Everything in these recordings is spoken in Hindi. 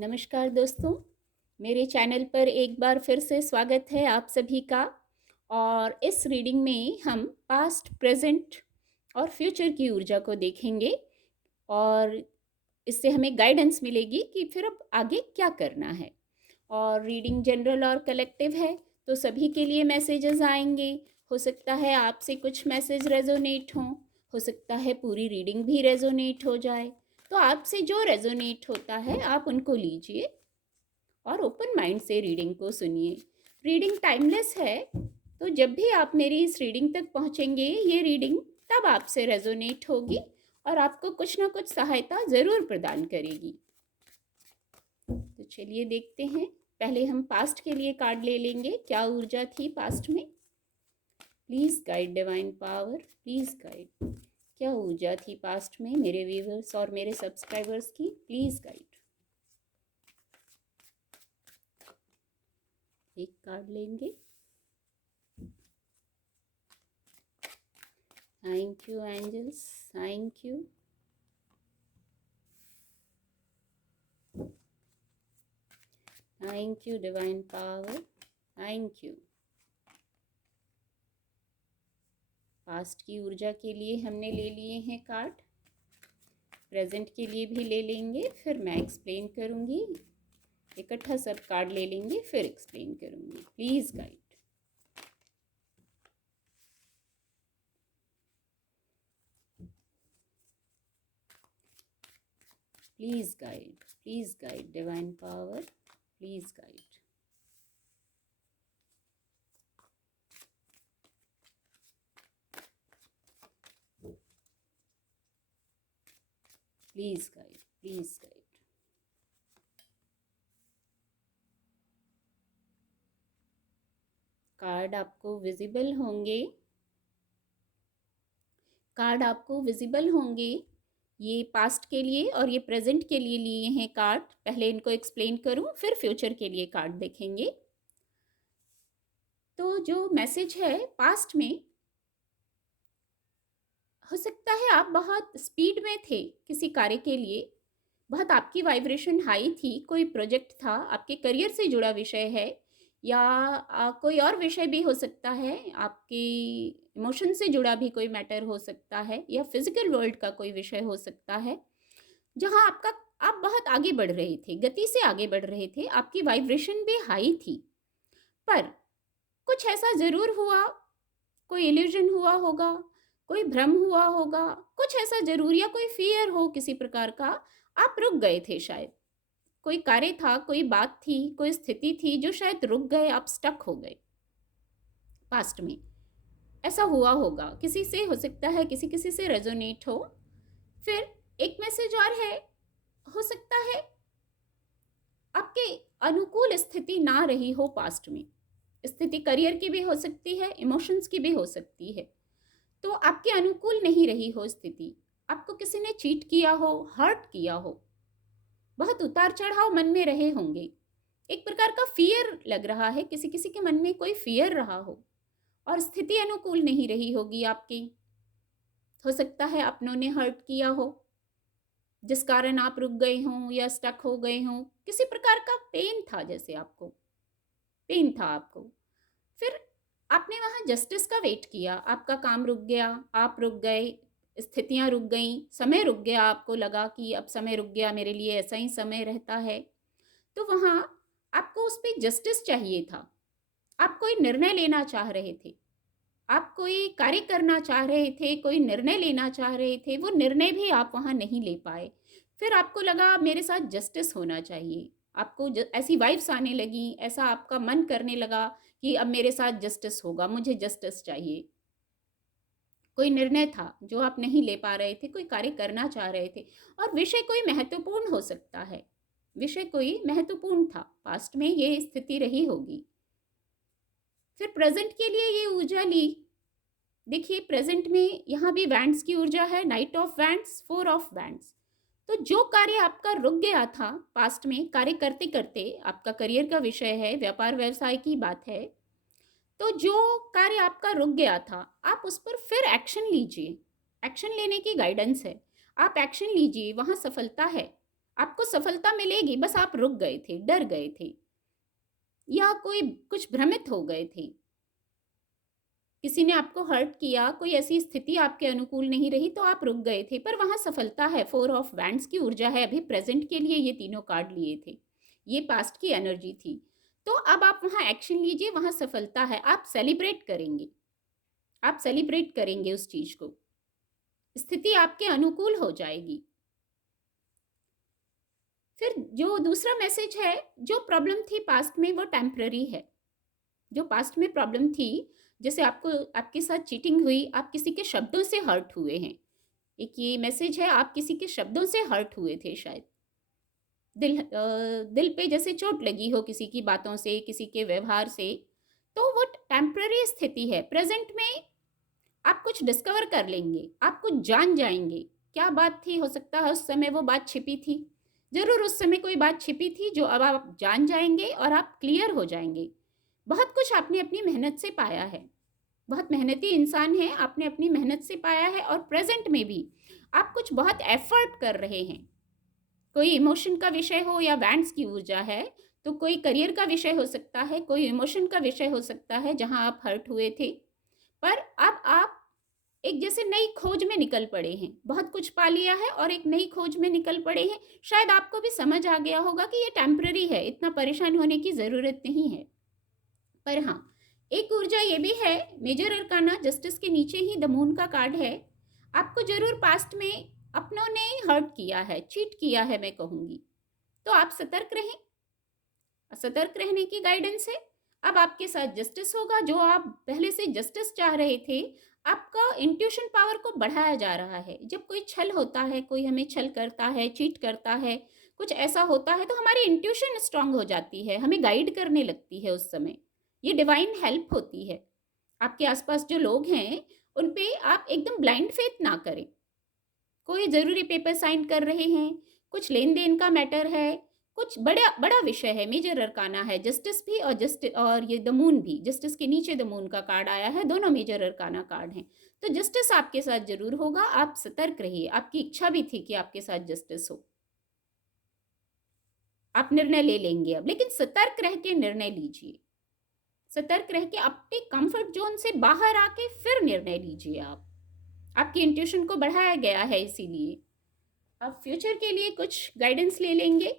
नमस्कार दोस्तों, मेरे चैनल पर एक बार फिर से स्वागत है आप सभी का। और इस रीडिंग में हम पास्ट, प्रेजेंट और फ्यूचर की ऊर्जा को देखेंगे और इससे हमें गाइडेंस मिलेगी कि फिर अब आगे क्या करना है। और रीडिंग जनरल और कलेक्टिव है, तो सभी के लिए मैसेजेस आएंगे। हो सकता है आपसे कुछ मैसेज रेजोनेट हों, हो सकता है पूरी रीडिंग भी रेजोनेट हो जाए। तो आपसे जो रेजोनेट होता है आप उनको लीजिए और ओपन माइंड से रीडिंग को सुनिए। रीडिंग टाइमलेस है, तो जब भी आप मेरी इस रीडिंग तक पहुंचेंगे ये रीडिंग तब आपसे रेजोनेट होगी और आपको कुछ ना कुछ सहायता ज़रूर प्रदान करेगी। तो चलिए देखते हैं। पहले हम पास्ट के लिए कार्ड ले लेंगे, क्या ऊर्जा थी पास्ट में। Please guide divine power, please guide. क्या ऊर्जा थी पास्ट में मेरे व्यूवर्स और मेरे सब्सक्राइबर्स की, प्लीज़ गाइड। एक कार्ड लेंगे। Thank you angels, thank you. Thank you divine power, thank you. Past की ऊर्जा के लिए हमने ले लिए हैं कार्ड, प्रेजेंट के लिए भी ले लेंगे, फिर मैं एक्सप्लेन करूँगी। इकट्ठा सब कार्ड ले लेंगे फिर एक्सप्लेन करूँगी। Please guide. Please guide, please guide divine power, please guide. Please guide, please guide. Card आपको विजिबल होंगे, कार्ड आपको विजिबल होंगे। ये पास्ट के लिए और ये प्रेजेंट के लिए लिए हैं कार्ड। पहले इनको एक्सप्लेन करूं, फिर फ्यूचर के लिए कार्ड देखेंगे। तो जो मैसेज है पास्ट में, हो सकता है आप बहुत स्पीड में थे किसी कार्य के लिए, बहुत आपकी वाइब्रेशन हाई थी, कोई प्रोजेक्ट था, आपके करियर से जुड़ा विषय है, या कोई और विषय भी हो सकता है, आपके इमोशन से जुड़ा भी कोई मैटर हो सकता है, या फिजिकल वर्ल्ड का कोई विषय हो सकता है जहां आप बहुत आगे बढ़ रहे थे, गति से आगे बढ़ रहे थे, आपकी वाइब्रेशन भी हाई थी। पर कुछ ऐसा ज़रूर हुआ, कोई इल्यूजन हुआ होगा, कोई भ्रम हुआ होगा, कुछ ऐसा ज़रूर, या कोई फियर हो किसी प्रकार का, आप रुक गए थे शायद। कोई कार्य था, कोई बात थी, कोई स्थिति थी जो शायद रुक गए, आप स्टक हो गए। पास्ट में ऐसा हुआ होगा, किसी से हो सकता है, किसी किसी से रेजोनेट हो। फिर एक मैसेज और है, हो सकता है आपके अनुकूल स्थिति ना रही हो पास्ट में। स्थिति करियर की भी हो सकती है, इमोशंस की भी हो सकती है। तो आपके अनुकूल नहीं रही हो स्थिति, आपको किसी ने चीट किया हो, हर्ट किया हो, बहुत उतार चढ़ाव मन में रहे होंगे, एक प्रकार का फियर लग रहा है, किसी किसी के मन में कोई फियर रहा हो और स्थिति अनुकूल नहीं रही होगी आपकी। हो सकता है अपनों ने हर्ट किया हो जिस कारण आप रुक गए हों या स्टक हो गए हों, किसी प्रकार का पेन था, जैसे आपको पेन था आपको। फिर आपने वहाँ जस्टिस का वेट किया, आपका काम रुक गया, आप रुक गए, स्थितियाँ रुक गईं, समय रुक गया, आपको लगा कि अब समय रुक गया, मेरे लिए ऐसा ही समय रहता है। तो वहाँ आपको उस पर जस्टिस चाहिए था। आप कोई निर्णय लेना चाह रहे थे, आप कोई कार्य करना चाह रहे थे, कोई निर्णय लेना चाह रहे थे, वो निर्णय भी आप वहाँ नहीं ले पाए। फिर आपको लगा मेरे साथ जस्टिस होना चाहिए, आपको ऐसी वाइब्स आने लगी, ऐसा आपका मन करने लगा कि अब मेरे साथ जस्टिस होगा, मुझे जस्टिस चाहिए। कोई निर्णय था जो आप नहीं ले पा रहे थे, कोई कार्य करना चाह रहे थे, और विषय कोई महत्वपूर्ण हो सकता है, विषय कोई महत्वपूर्ण था, पास्ट में ये स्थिति रही होगी। फिर प्रेजेंट के लिए ये ऊर्जा ली। देखिए प्रेजेंट में यहाँ भी वैंड्स की ऊर्जा है, night of wands, four of wands. तो जो कार्य आपका रुक गया था पास्ट में, कार्य करते करते, आपका करियर का विषय है, व्यापार व्यवसाय की बात है, तो जो कार्य आपका रुक गया था आप उस पर फिर एक्शन लीजिए। एक्शन लेने की गाइडेंस है, आप एक्शन लीजिए, वहाँ सफलता है। आपको सफलता मिलेगी, बस आप रुक गए थे, डर गए थे या कोई कुछ भ्रमित हो गए थे। किसी ने आपको हर्ट किया, कोई ऐसी स्थिति आपके अनुकूल नहीं रही तो आप रुक गए थे, पर वहाँ सफलता है। 4 ऑफ वैंड्स की ऊर्जा है, अभी प्रेज़ेंट के लिए ये तीनों कार्ड लिए थे। ये पास्ट की एनर्जी थी। तो अब आप वहाँ एक्शन लीजिए, वहाँ सफलता है, आप सेलिब्रेट करेंगे। आप सेलिब्रेट करेंगे उस चीज़ को। स्थिति आपके अनुकूल हो जाएगी। फिर जो दूसरा मैसेज है, जो प्रॉब्लम थी पास्ट में वो टेम्पररी है। जो पास्ट में प्रॉब्लम थी, जैसे आपको आपके साथ चीटिंग हुई, आप किसी के शब्दों से हर्ट हुए हैं। एक ये मैसेज है, आप किसी के शब्दों से हर्ट हुए थे शायद। दिल पे जैसे चोट लगी हो किसी की बातों से, किसी के व्यवहार से, तो वो टेम्पररी स्थिति है। प्रेज़ेंट में आप कुछ डिस्कवर कर लेंगे, आप कुछ जान जाएँगे। क्या बात थी? हो सकता है उस समय वो बात छिपी थी। ज़रूर उस समय कोई बात छिपी थी जो अब आप जान जाएँगे और आप क्लियर हो जाएँगे। बहुत कुछ आपने अपनी मेहनत से पाया है। बहुत मेहनती इंसान हैं, आपने अपनी मेहनत से पाया है और प्रेज़ेंट में भी आप कुछ बहुत एफ़र्ट कर रहे हैं। कोई इमोशन का विषय हो या वैंड्स की ऊर्जा है, तो कोई करियर का विषय हो सकता है, कोई इमोशन का विषय हो सकता है जहाँ आप हर्ट हुए थे। पर अब आप एक जैसे नई खोज में निकल पड़े हैं। बहुत कुछ पा लिया है और एक नई खोज में निकल पड़े हैं। शायद आपको भी समझ आ गया होगा कि ये टेम्पररी है, इतना परेशान होने की ज़रूरत नहीं है। पर हाँ, एक ऊर्जा ये भी है, मेजर अरकाना जस्टिस के नीचे ही द मून का कार्ड है। आपको ज़रूर पास्ट में अपनों ने हर्ट किया है, चीट किया है मैं कहूँगी। तो आप सतर्क रहें। सतर्क रहने की गाइडेंस है। अब आपके साथ जस्टिस होगा, जो आप पहले से जस्टिस चाह रहे थे, आपका इंट्यूशन पावर को बढ़ाया जा रहा है। जब कोई छल होता है, कोई हमें छल करता है, चीट करता है, कुछ ऐसा होता है तो हमारी इंट्यूशन स्ट्रांग हो जाती है, हमें गाइड करने लगती है उस समय। ये डिवाइन हेल्प होती है। आपके आसपास जो लोग हैं, उन पे आप एकदम ब्लाइंड फेथ ना करें। कोई ज़रूरी पेपर साइन कर रहे हैं, कुछ लेन-देन का मैटर है, कुछ बड़ा बड़ा विषय है, मेजर अरकाना है, जस्टिस भी और ये द मून भी, जस्टिस के नीचे द मून का कार्ड आया है, दोनों मेजर अरकाना कार्ड हैं। तो जस्टिस आपके साथ ज़रूर होगा, आप सतर्क रहिए, आपकी इच्छा भी थी कि आपके साथ जस्टिस हो। आप निर्णय ले लेंगे अब, लेकिन सतर्क रह के निर्णय लीजिए। सतर्क रह के अपने कंफर्ट ज़ोन से बाहर आके फिर निर्णय लीजिए आप। आपकी इंट्यूशन को बढ़ाया गया है इसीलिए। अब फ्यूचर के लिए कुछ गाइडेंस ले लेंगे।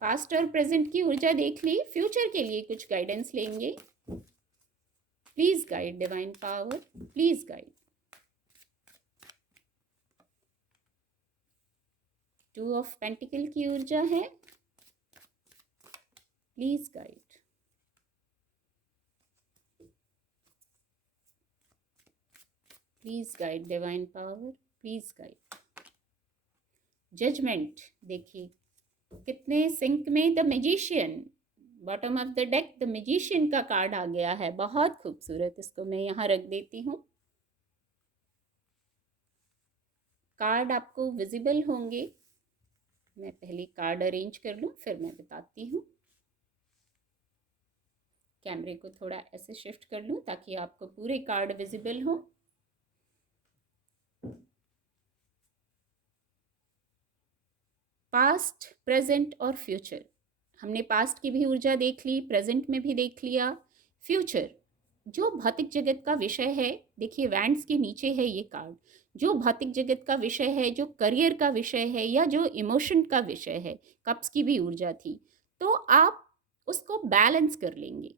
पास्ट और प्रेजेंट की ऊर्जा देख ली, फ्यूचर के लिए कुछ गाइडेंस लेंगे। Please guide divine power, please guide. 2 of pentacle की ऊर्जा है, please guide. Please guide divine power, please guide. Judgement देखिए कितने सिंक में, the magician, bottom of the deck the magician का कार्ड आ गया है, बहुत खूबसूरत। इसको मैं यहाँ रख देती हूँ। कार्ड आपको विजिबल होंगे, मैं पहले कार्ड अरेंज कर लूँ फिर मैं बताती हूँ। कैमरे को थोड़ा ऐसे शिफ्ट कर लूँ ताकि आपको पूरे कार्ड विजिबल हो। पास्ट, प्रेजेंट और फ्यूचर, हमने पास्ट की भी ऊर्जा देख ली, प्रेजेंट में भी देख लिया। फ्यूचर जो भौतिक जगत का विषय है, देखिए वैंड्स के नीचे है ये कार्ड, जो भौतिक जगत का विषय है, जो करियर का विषय है या जो इमोशन का विषय है, कप्स की भी ऊर्जा थी, तो आप उसको बैलेंस कर लेंगे।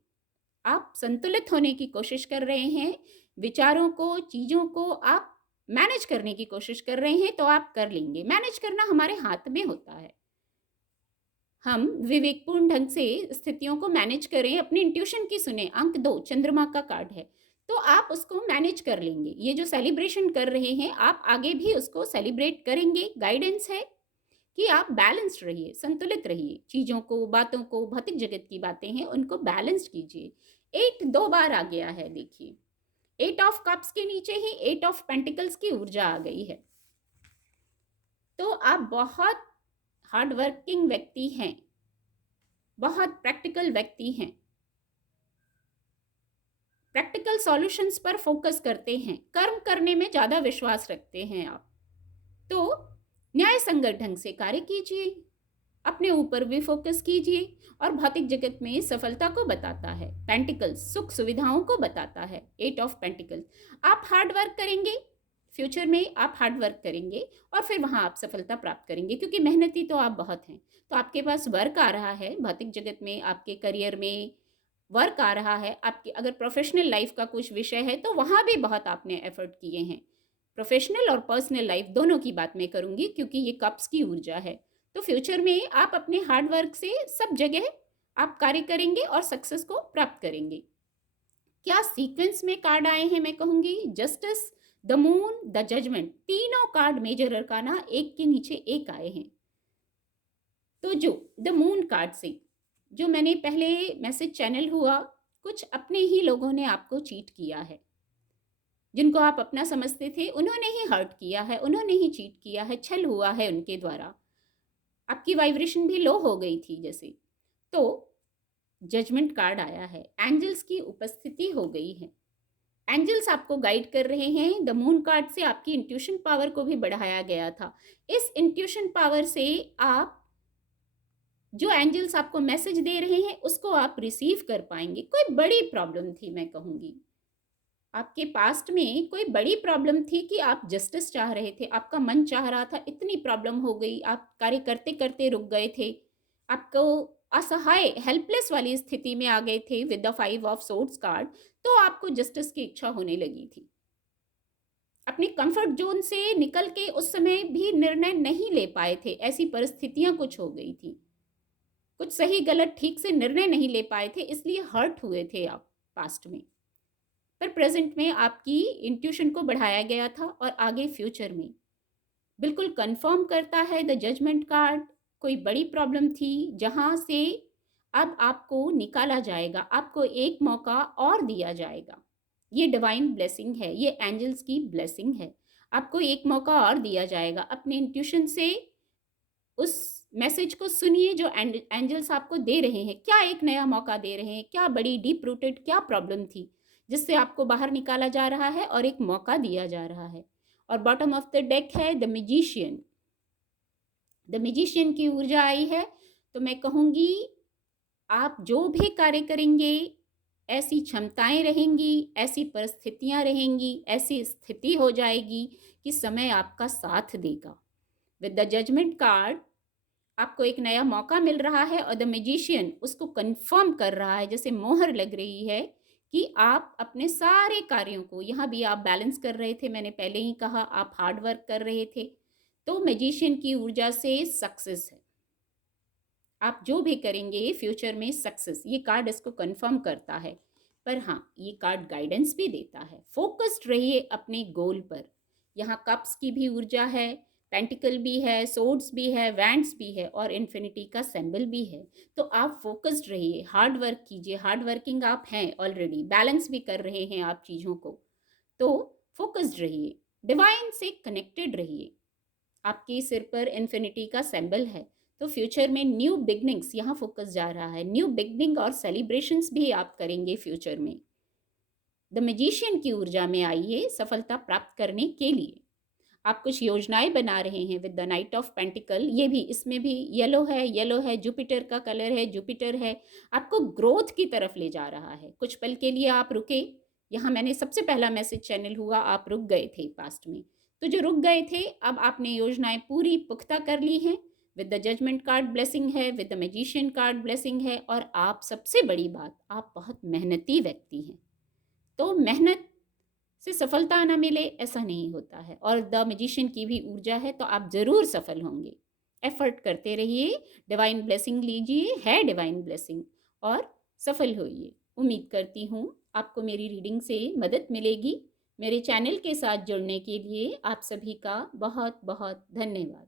आप संतुलित होने की कोशिश कर रहे हैं, विचारों को, चीज़ों को आप मैनेज करने की कोशिश कर रहे हैं, तो आप कर लेंगे। मैनेज करना हमारे हाथ में होता है। हम विवेकपूर्ण ढंग से स्थितियों को मैनेज करें, अपनी इंट्यूशन की सुने। अंक 2 चंद्रमा का कार्ड है, तो आप उसको मैनेज कर लेंगे। ये जो सेलिब्रेशन कर रहे हैं, आप आगे भी उसको सेलिब्रेट करेंगे। गाइडेंस है कि आप बैलेंस्ड रहिए, संतुलित रहिए, चीज़ों को, बातों को, भौतिक जगत की बातें हैं उनको बैलेंस्ड कीजिए। 8 2 बार आ गया है, देखिए 8 ऑफ कप्स के नीचे ही 8 ऑफ पेंटिकल्स की ऊर्जा आ गई है। तो आप बहुत हार्ड वर्किंग व्यक्ति हैं, बहुत प्रैक्टिकल व्यक्ति हैं, प्रैक्टिकल सॉल्यूशंस पर फोकस करते हैं, कर्म करने में ज़्यादा विश्वास रखते हैं आप। तो न्याय संगत ढंग से कार्य कीजिए, अपने ऊपर भी फोकस कीजिए। और भौतिक जगत में सफलता को बताता है पेंटिकल्स, सुख सुविधाओं को बताता है एट ऑफ पेंटिकल्स। आप हार्ड वर्क करेंगे, फ्यूचर में आप हार्ड वर्क करेंगे और फिर वहां आप सफलता प्राप्त करेंगे, क्योंकि मेहनती तो आप बहुत हैं। तो आपके पास वर्क आ रहा है भौतिक जगत में, आपके करियर में वर्क आ रहा है। आपकी अगर प्रोफेशनल लाइफ का कुछ विषय है तो वहाँ भी बहुत आपने एफर्ट किए हैं। प्रोफेशनल और पर्सनल लाइफ दोनों की बात मैं करूँगी, क्योंकि ये कप्स की ऊर्जा है। तो फ्यूचर में आप अपने हार्ड वर्क से सब जगह आप कार्य करेंगे और सक्सेस को प्राप्त करेंगे। क्या सीक्वेंस में कार्ड आए हैं, मैं कहूँगी justice, the moon, the judgement, तीनों कार्ड मेजर अरकाना एक के नीचे एक आए हैं। तो जो द मून कार्ड से जो मैंने पहले मैसेज चैनल हुआ, कुछ अपने ही लोगों ने आपको चीट किया है। जिनको आप अपना समझते थे उन्होंने ही हर्ट किया है, उन्होंने ही चीट किया है, छल हुआ है उनके द्वारा। आपकी वाइब्रेशन भी लो हो गई थी जैसे। तो जजमेंट कार्ड आया है, एंजल्स की उपस्थिति हो गई है। एंजल्स आपको गाइड कर रहे हैं। द मून कार्ड से आपकी इंट्यूशन पावर को भी बढ़ाया गया था। इस इंट्यूशन पावर से आप जो एंजल्स आपको मैसेज दे रहे हैं उसको आप रिसीव कर पाएंगे। कोई बड़ी प्रॉब्लम थी, मैं कहूँगी आपके पास्ट में कोई बड़ी प्रॉब्लम थी कि आप जस्टिस चाह रहे थे, आपका मन चाह रहा था, इतनी प्रॉब्लम हो गई, आप कार्य करते करते रुक गए थे, आपको असहाय हेल्पलेस वाली स्थिति में आ गए थे with the 5 of swords card. तो आपको जस्टिस की इच्छा होने लगी थी। अपने कंफर्ट जोन से निकल के उस समय भी निर्णय नहीं ले पाए थे, ऐसी परिस्थितियां कुछ हो गई थी। कुछ सही गलत ठीक से निर्णय नहीं ले पाए थे, इसलिए हर्ट हुए थे आप पास्ट में। पर प्रेजेंट में आपकी इंट्यूशन को बढ़ाया गया था और आगे फ्यूचर में बिल्कुल कंफर्म करता है द जजमेंट कार्ड। कोई बड़ी प्रॉब्लम थी जहां से अब आपको निकाला जाएगा, आपको एक मौका और दिया जाएगा। ये डिवाइन ब्लेसिंग है, ये एंजल्स की ब्लेसिंग है। आपको एक मौका और दिया जाएगा। अपने इंट्यूशन से उस मैसेज को सुनिए जो एंजल्स आपको दे रहे हैं। क्या एक नया मौका दे रहे हैं, क्या बड़ी डीप रूटेड क्या प्रॉब्लम थी जिससे आपको बाहर निकाला जा रहा है और एक मौका दिया जा रहा है। और बॉटम ऑफ द डेक है द मैजिशियन। द मैजिशियन की ऊर्जा आई है। तो मैं कहूँगी आप जो भी कार्य करेंगे, ऐसी क्षमताएं रहेंगी, ऐसी परिस्थितियां रहेंगी, ऐसी स्थिति हो जाएगी कि समय आपका साथ देगा। विद द जजमेंट कार्ड आपको एक नया मौका मिल रहा है और द मैजिशियन उसको कंफर्म कर रहा है, जैसे मोहर लग रही है कि आप अपने सारे कार्यों को, यहाँ भी आप बैलेंस कर रहे थे, मैंने पहले ही कहा आप हार्ड वर्क कर रहे थे। तो मैजिशियन की ऊर्जा से सक्सेस है। आप जो भी करेंगे फ्यूचर में सक्सेस, ये कार्ड इसको कंफर्म करता है। पर हाँ, ये कार्ड गाइडेंस भी देता है, फोकस्ड रहिए अपने गोल पर। यहाँ कप्स की भी ऊर्जा है, पेंटिकल भी है, सोर्ड्स भी है, वैंड्स भी है और इन्फिनिटी का सिंबल भी है। तो आप फोकस्ड रहिए, हार्ड वर्क कीजिए। हार्ड वर्किंग आप हैं ऑलरेडी, बैलेंस भी कर रहे हैं आप चीज़ों को। तो फोकस्ड रहिए, डिवाइन से कनेक्टेड रहिए। आपके सिर पर इन्फिनिटी का सिंबल है। तो फ्यूचर में न्यू बिगनिंग्स, यहाँ फोकस जा रहा है, न्यू बिगनिंग और सेलिब्रेशंस भी आप करेंगे फ्यूचर में। द मैजिशियन की ऊर्जा में आइए सफलता प्राप्त करने के लिए। आप कुछ योजनाएं बना रहे हैं with the night of pentacle. ये भी, इसमें भी येलो है, येलो है, जुपिटर का कलर है, जुपिटर है, आपको ग्रोथ की तरफ ले जा रहा है। कुछ पल के लिए आप रुके, यहाँ मैंने सबसे पहला मैसेज चैनल हुआ, आप रुक गए थे पास्ट में। तो जो रुक गए थे, अब आपने योजनाएं पूरी पुख्ता कर ली हैं। With the judgement card blessing है, with the magician card blessing है। और आप, सबसे बड़ी बात, आप बहुत मेहनती व्यक्ति हैं। तो मेहनत से सफलता ना मिले ऐसा नहीं होता है, और द मैजिशियन की भी ऊर्जा है, तो आप ज़रूर सफल होंगे। एफर्ट करते रहिए, डिवाइन ब्लेसिंग लीजिए, है डिवाइन ब्लेसिंग, और सफल होइए। उम्मीद करती हूँ आपको मेरी रीडिंग से मदद मिलेगी। मेरे चैनल के साथ जुड़ने के लिए आप सभी का बहुत बहुत धन्यवाद।